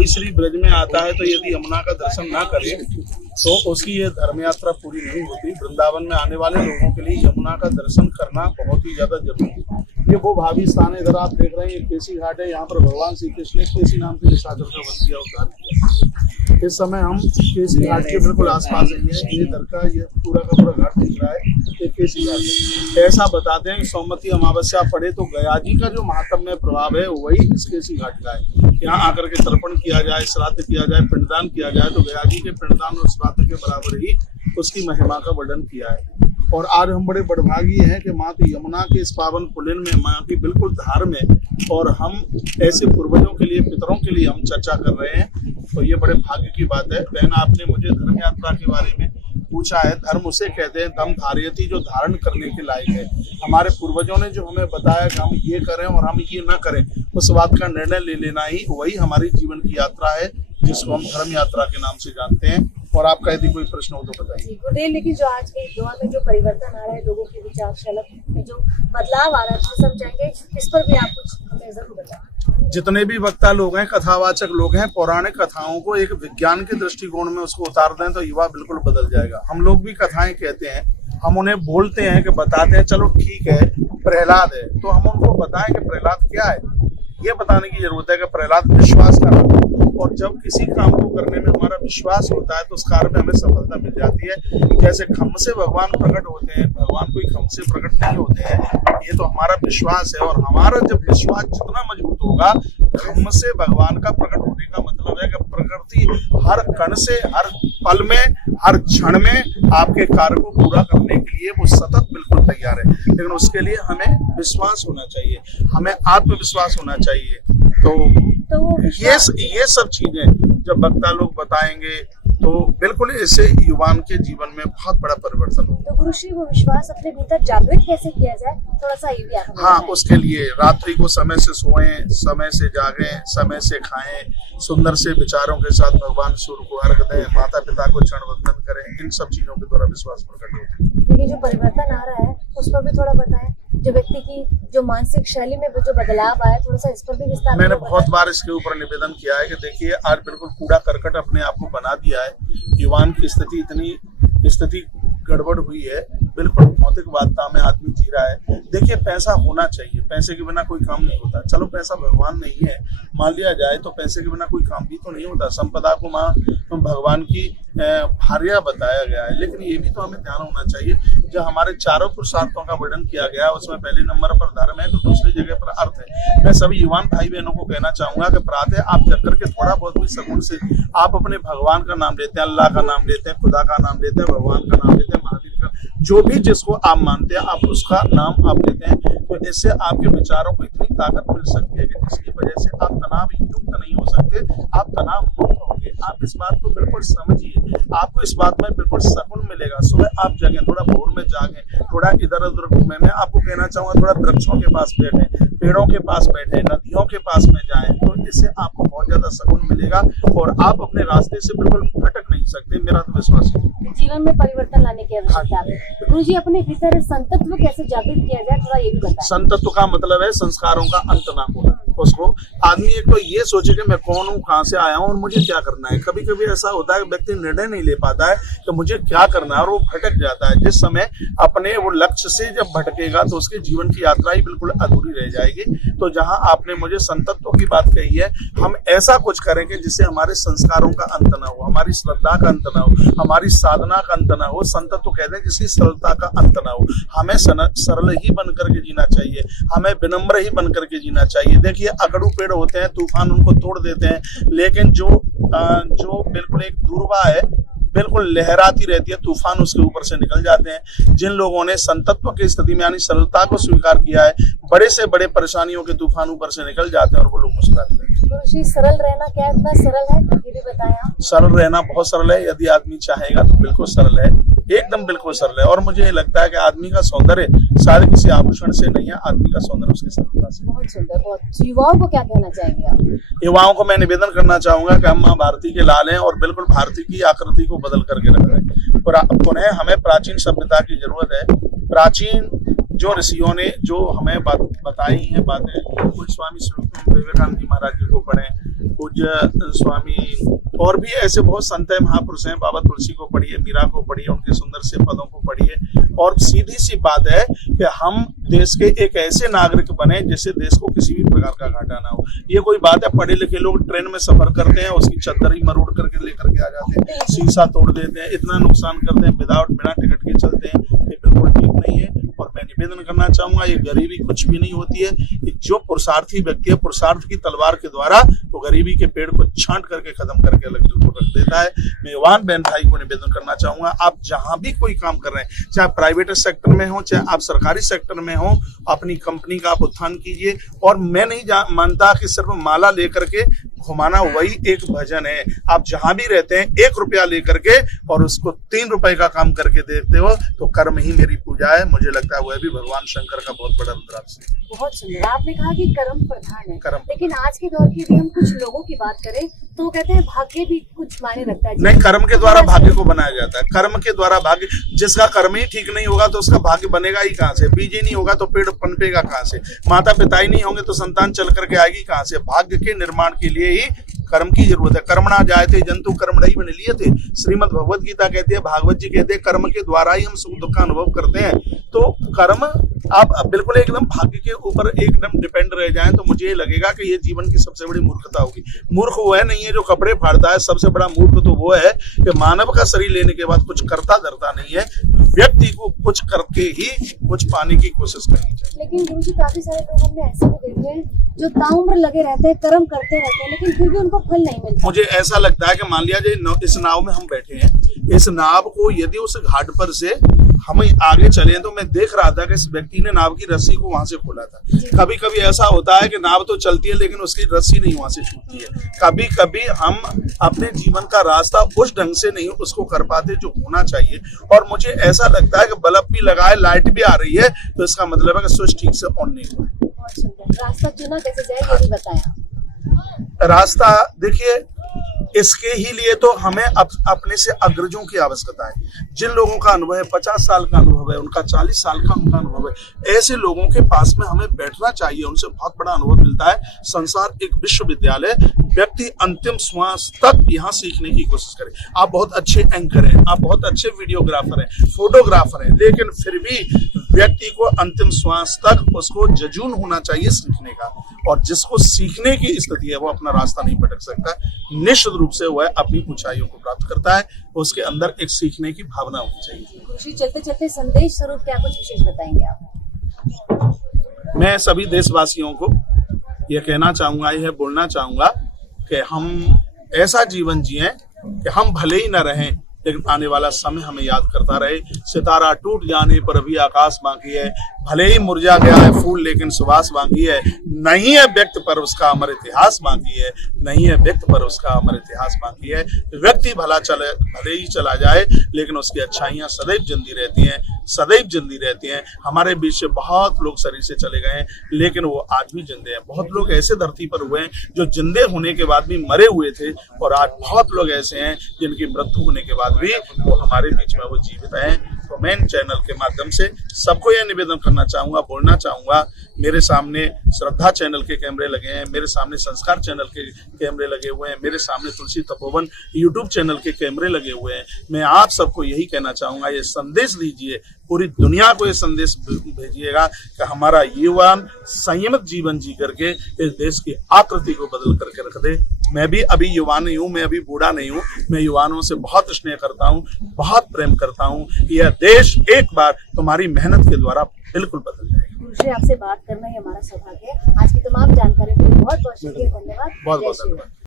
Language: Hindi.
कोई श्री ब्रज में आता है तो यदि यमुना का दर्शन ना करे तो उसकी ये धर्म यात्रा पूरी नहीं होती। वृंदावन में आने वाले लोगों के लिए यमुना का दर्शन करना बहुत ही ज्यादा जरूरी है। ये वो भावी स्थान है, इधर आप देख रहे हैं, ये केसी घाट है। यहाँ पर भगवान श्री कृष्ण ने केसी नाम के सागर का वन किया अवतार किया। इस समय हम केसी घाट के बिल्कुल आसपास हैं। ये इधर का ये पूरा का पूरा घाट दिख रहा है, ये केसी घाट है। ऐसा बताते हैं कि सोमवती अमावस्या पड़े तो गया जी का जो महात्म्य प्रभाव है वही इस केसी घाट का है। यहाँ आकर के तर्पण किया जाए, श्राद्ध किया जाए, पिंडदान किया जाए तो गया जी के पिंडदान और श्राद्ध के बराबर ही उसकी महिमा का वर्णन किया है। और आज हम बड़े बड़भागी हैं कि माँ तो यमुना के इस पावन पुलिन में माँ की बिल्कुल धार में, और हम ऐसे पूर्वजों के लिए, पितरों के लिए हम चर्चा कर रहे हैं, तो ये बड़े भाग्य की बात है। बहन, आपने मुझे धर्म यात्रा के बारे में पूछा है। धर्म उसे कहते हैं दम धार्यति, जो धारण करने के लायक है। हमारे पूर्वजों ने जो हमें बताया कि हम ये करें और हम ये ना करें, उस बात का निर्णय ले लेना ही वही हमारी जीवन की यात्रा है, जिसको हम धर्म यात्रा के नाम से जानते हैं। और आपका यदि कोई प्रश्न हो तो बताइए। गुरुदेव, लेकिन जो आज के दौर में जो परिवर्तन आ रहा है, लोगों की विचार शैली में जो बदलाव आ रहा है, तो सब चाहेंगे इस पर भी आप कुछ हमें जरूर बताएं। जितने भी वक्ता लोग हैं, कथावाचक लोग हैं, पौराणिक कथाओं को एक विज्ञान के दृष्टिकोण में उसको उतार दें तो युवा बिल्कुल बदल जाएगा। हम लोग भी कथाएं कहते हैं, हम उन्हें बोलते हैं कि बताते हैं, चलो ठीक है प्रहलाद है, तो हम उनको बताएं कि प्रहलाद क्या है। ये बताने की जरूरत है कि प्रहलाद विश्वास का नाम है, और जब किसी काम को करने में हमारा विश्वास होता है तो उस कार्य में हमें सफलता मिल जाती है। जैसे खम्भ से भगवान प्रकट होते हैं, भगवान कोई खम्भ से प्रकट नहीं होते हैं, ये तो हमारा विश्वास है। और हमारा जब विश्वास जितना मजबूत होगा, खम्भ से भगवान का प्रकट होने का मतलब है कि प्रकृति हर कण से, हर पल में, हर क्षण में आपके कार्य को पूरा करने के लिए वो सतत बिल्कुल तैयार है। लेकिन उसके लिए हमें विश्वास होना चाहिए, हमें आत्मविश्वास होना चाहिए। तो ये सब चीजें जब वक्ता लोग बताएंगे तो बिल्कुल इससे युवान के जीवन में बहुत बड़ा परिवर्तन होगा। तो गुरुश्री, वो विश्वास अपने भीतर जागृत कैसे किया जाए, थोड़ा सा ये भी आप हाँ, उसके लिए रात्रि को समय से सोएं, समय से जागें, समय से खाएं, सुंदर से विचारों के साथ भगवान सूर्य को अर्घ दें, माता पिता को क्षण वंदन करें। इन सब चीजों के द्वारा विश्वास प्रकट होता है। देखिए, जो परिवर्तन आ रहा है उस पर भी थोड़ा बताएं। जो व्यक्ति की जो मानसिक शैली में जो बदलाव आया, थोड़ा सा इस पर भी विस्तार। मैंने बहुत बार इसके ऊपर निवेदन किया है कि देखिए, आज बिल्कुल कूड़ा करकट अपने आप को बना दिया है। युवान की स्थिति गड़बड़ हुई है, बिल्कुल भौतिकवादता में आदमी जी रहा है। देखिए, पैसा होना चाहिए, पैसे के बिना कोई काम नहीं होता। चलो पैसा भगवान नहीं है मान लिया जाए, तो पैसे के बिना कोई काम भी तो नहीं होता। संपदा को माँ भगवान की भार्या बताया गया है, लेकिन ये भी तो हमें ध्यान होना चाहिए। जो हमारे चारों पुरुषार्थों का वर्णन किया गया है, उसमें पहले नंबर पर धर्म है तो दूसरी जगह पर अर्थ है। मैं सभी युवान भाई बहनों को कहना चाहूंगा कि प्रातः आप जग करके थोड़ा बहुत भी सगुन से आप अपने भगवान का नाम लेते हैं, अल्लाह का नाम लेते हैं, खुदा का नाम लेते हैं, भगवान का नाम लेते हैं, महावीर का, जो भी जिसको आप मानते हैं, आप उसका नाम आप लेते हैं, तो इससे आपके विचारों को इतनी ताकत मिल सकती है कि जिसकी वजह से आप तनाव युक्त नहीं हो सकते, आप तनाव मुक्त होंगे। आप इस बात को बिल्कुल समझिए, आपको इस बात में बिल्कुल सुकून मिलेगा। सुबह आप जागें, थोड़ा भोर में जागें, थोड़ा इधर उधर घूमें। मैं आपको कहना चाहूंगा, थोड़ा वृक्षों के पास बैठें, पेड़ों के पास बैठें, नदियों के पास में जाएं, तो इससे आपको बहुत ज्यादा सुकून मिलेगा और आप अपने रास्ते से बिल्कुल भटक नहीं सकते। मेरा तो विश्वास है। जीवन में परिवर्तन लाने की आवश्यकता है। गुरु जी, अपने भीतर संतत्व कैसे जागृत किया जाए, थोड़ा ये भी बताएं। संतत्व का मतलब है संस्कारों का अंत ना होना। उसको आदमी एक तो ये सोचे कि मैं कौन हूँ, कहाँ से आया हूँ और मुझे क्या करना है। कभी कभी ऐसा होता है कि व्यक्ति निर्णय नहीं ले पाता है कि मुझे क्या करना है, और वो भटक जाता है। जिस समय अपने वो लक्ष्य से जब भटकेगा तो उसके जीवन की यात्रा ही बिल्कुल अधूरी रह जाएगी। तो जहाँ आपने मुझे संतत्व की बात कही है, हम ऐसा कुछ करेंगे जिससे हमारे संस्कारों का अंत ना हो, हमारी श्रद्धा का अंत ना हो, हमारी साधना का अंत ना हो। संतत्व कहते हैं जिसकी सरलता का अंत ना हो। हमें सरल ही बन करके जीना चाहिए, हमें विनम्र ही बन करके जीना चाहिए। देखिए, अकड़ू पेड़ होते हैं, तूफान उनको तोड़ देते हैं, लेकिन जो बिल्कुल एक दूर्वा है, बिल्कुल लहराती रहती है, तूफान उसके ऊपर से निकल जाते हैं। जिन लोगों ने संतत्व की स्थिति में यानी सरलता को स्वीकार किया है, बड़े से बड़े परेशानियों के तूफान ऊपर से निकल जाते हैं और वो लोग मुस्कुराते हैं। गुरुजी, सरल रहना क्या इतना सरल है, ये भी बताएं आप। सरल रहना बहुत सरल है, यदि आदमी चाहेगा तो बिल्कुल सरल है, एकदम बिल्कुल सरल है। और मुझे ये लगता है कि आदमी का सौंदर्य शायद किसी आभूषण से नहीं है, आदमी का सौंदर्य उसकी सरलता से। बहुत सुंदर, बहुत। युवाओं को क्या कहना चाहेंगे आप? युवाओं को मैं निवेदन करना चाहूंगा कि हम माँ भारती के लाल हैं और बिल्कुल भारती की आकृति को बदल करके रख रहे हैं। पुनः हमें प्राचीन सभ्यता की जरूरत है। प्राचीन जो ऋषियों ने जो हमें बताई हैं बातें, कुछ स्वामी विवेकानंद जी महाराज जी को पढ़े, पूज्य स्वामी और भी ऐसे बहुत संत हैं, महापुरुष हैं, बाबा तुलसी को पढ़िए, मीरा को पढ़िए, उनके सुंदर से पदों को पढ़िए। और सीधी सी बात है कि हम देश के एक ऐसे नागरिक बने जिससे देश को किसी भी प्रकार का घाटा ना हो। ये कोई बात है, पढ़े लिखे लोग ट्रेन में सफर करते हैं, उसकी चद्दर ही मरोड़ करके लेकर के आ जाते हैं, शीशा तोड़ देते हैं, इतना नुकसान करते हैं, बिना टिकट के चलते हैं। ये बिल्कुल ठीक नहीं है। और मैं निवेदन करना चाहूंगा, ये गरीबी कुछ भी नहीं होती है। जो पुरुषार्थी व्यक्ति है, पुरुषार्थ की तलवार के द्वारा वो गरीबी के पेड़ को छांट करके खत्म करके अलग रख देता है। मैं युवान बहन भाई को निवेदन करना चाहूंगा, आप जहां भी कोई काम कर रहे हैं, चाहे प्राइवेट सेक्टर में हो, चाहे आप सरकारी सेक्टर में हो, अपनी कंपनी का आप उत्थान कीजिए। और मैं नहीं मानता कि सिर्फ माला लेकर के घुमाना वही एक भजन है। आप जहां भी रहते हैं, 1 रुपया लेकर के और उसको 3 रुपए का काम करके देते हो, तो कर्म ही मेरी पूजा है। मुझे लगता है वह भी भगवान शंकर का बहुत बड़ा रुद्राक्ष है। बहुत सुंदर। आपने कहा कि कर्म प्रधान है, कर्म। लेकिन आज के दौर की यदि हम कुछ लोगों की बात करें तो वो कहते हैं भाग्य भी कुछ मायने रखता है। नहीं, कर्म के द्वारा भाग्य को बनाया जाता है। कर्म के द्वारा भाग्य, जिसका कर्म ही ठीक नहीं होगा तो उसका भाग्य बनेगा ही कहाँ से? बीज ही नहीं होगा तो पेड़ पनपेगा कहाँ से? माता पिता ही नहीं होंगे तो संतान चल करके आएगी कहाँ से? भाग्य के निर्माण के लिए ही कर्म की जरूरत है। कर्मणा जायते जंतु कर्मणि में लिए थे, श्रीमद् भगवद गीता कहती है, भागवत जी कहते हैं, कर्म के द्वारा ही हम सुख दुख का अनुभव करते हैं। तो कर्म आप बिल्कुल एकदम भाग्य के ऊपर एकदम डिपेंड रह जाएं तो मुझे ये लगेगा कि ये जीवन की सबसे बड़ी मूर्खता होगी। मूर्ख वो है नहीं है जो कपड़े फाड़ता है, सबसे बड़ा मूर्ख तो वो है कि मानव का शरीर लेने के बाद कुछ करता धरता नहीं है। व्यक्ति को कुछ करके ही कुछ पाने की कोशिश करनी चाहिए। लेकिन गुरुजी, काफी सारे लोग हमने ऐसे भी देखे हैं जो ताउम्र लगे रहते हैं, कर्म करते रहते हैं, लेकिन फिर भी उनको फल नहीं मिलता। मुझे ऐसा लगता है कि मान लिया जाए इस नाव में हम बैठे हैं, इस नाव को यदि उस घाट पर से हम आगे चले, तो मैं देख रहा था कि इस व्यक्ति ने नाव की रस्सी को वहां से खोला था। कभी कभी ऐसा होता है कि नाव तो चलती है लेकिन उसकी रस्सी नहीं वहां से छूटती है। कभी कभी हम अपने जीवन का रास्ता उस ढंग से नहीं उसको कर पाते जो होना चाहिए। और मुझे ऐसा लगता है कि बल्ब भी लगाए, लाइट भी आ रही है, तो इसका मतलब है कि स्विच ठीक से ऑन नहीं हुआ। बहुत सुंदर। रास्ता चुना कैसे जाए ये भी बताया। रास्ता देखिए, इसके ही लिए तो हमें अपने से अग्रजों की आवश्यकता है। जिन लोगों का अनुभव है, 50 साल का अनुभव है, उनका 40 साल का उनका अनुभव है, ऐसे लोगों के पास में हमें बैठना चाहिए। उनसे बहुत बड़ा अनुभव मिलता है। संसार एक विश्वविद्यालय, व्यक्ति अंतिम श्वास तक यहाँ सीखने की कोशिश करे। आप बहुत अच्छे एंकर हैं, आप बहुत अच्छे वीडियोग्राफर हैं, फोटोग्राफर हैं, लेकिन फिर भी व्यक्ति को अंतिम श्वास तक उसको जजून होना चाहिए सीखने का। और जिसको सीखने की स्थिति है वो अपना रास्ता नहीं भटक सकता। निश्चित रूप से वह अपनी ऊंचाइयों को प्राप्त करता है। उसके अंदर एक सीखने की भावना होनी चाहिए। गुरुजी, चलते चलते संदेश स्वरूप क्या कुछ विशेष बताएंगे आप? मैं सभी देशवासियों को यह कहना चाहूंगा, यह बोलना चाहूंगा कि हम ऐसा जीवन जिएं कि हम भले ही न रहें लेकिन आने वाला समय हमें याद करता रहे। सितारा टूट जाने पर भी आकाश बाकी है, भले ही मुरझा गया है फूल लेकिन सुवास बाकी है। नहीं है व्यक्त पर उसका अमर इतिहास बाकी है, नहीं है व्यक्त पर उसका अमर इतिहास बाकी है। व्यक्ति भले ही चला जाए लेकिन उसकी अच्छाइयां सदैव जिंदी रहती हैं, सदैव जिंदी रहती हैं। हमारे बीच से बहुत लोग शरीर से चले गए हैं लेकिन वो आज भी जिंदे हैं। बहुत लोग ऐसे धरती पर हुए हैं जो जिंदे होने के बाद भी मरे हुए थे, और आज बहुत लोग ऐसे हैं जिनकी मृत्यु होने के बाद भी वो हमारे बीच में वो जीवित हैं। तो मैं चैनल के माध्यम से सबको यह निवेदन करना चाहूंगा, बोलना चाहूंगा, मेरे सामने श्रद्धा चैनल के कैमरे लगे हैं, मेरे सामने संस्कार चैनल के कैमरे लगे हुए हैं, मेरे सामने तुलसी तपोवन यूट्यूब चैनल के कैमरे लगे हुए हैं। मैं आप सबको यही कहना चाहूंगा, ये संदेश दीजिए, पूरी दुनिया को ये संदेश भेजिएगा कि हमारा युवान संयमित जीवन जी करके इस देश की आकृति को बदल करके रख दे। मैं भी अभी युवा नहीं हूँ, मैं अभी बूढ़ा नहीं हूँ, मैं युवाओं से बहुत स्नेह करता हूँ, बहुत प्रेम करता हूँ। यह देश एक बार तुम्हारी मेहनत के द्वारा बिल्कुल बदल जाएगा। गुरुजी, आपसे बात करना ही हमारा सौभाग्य है। आज की तमाम जानकारी के लिए बहुत बहुत शुक्रिया, धन्यवाद। बहुत बहुत धन्यवाद।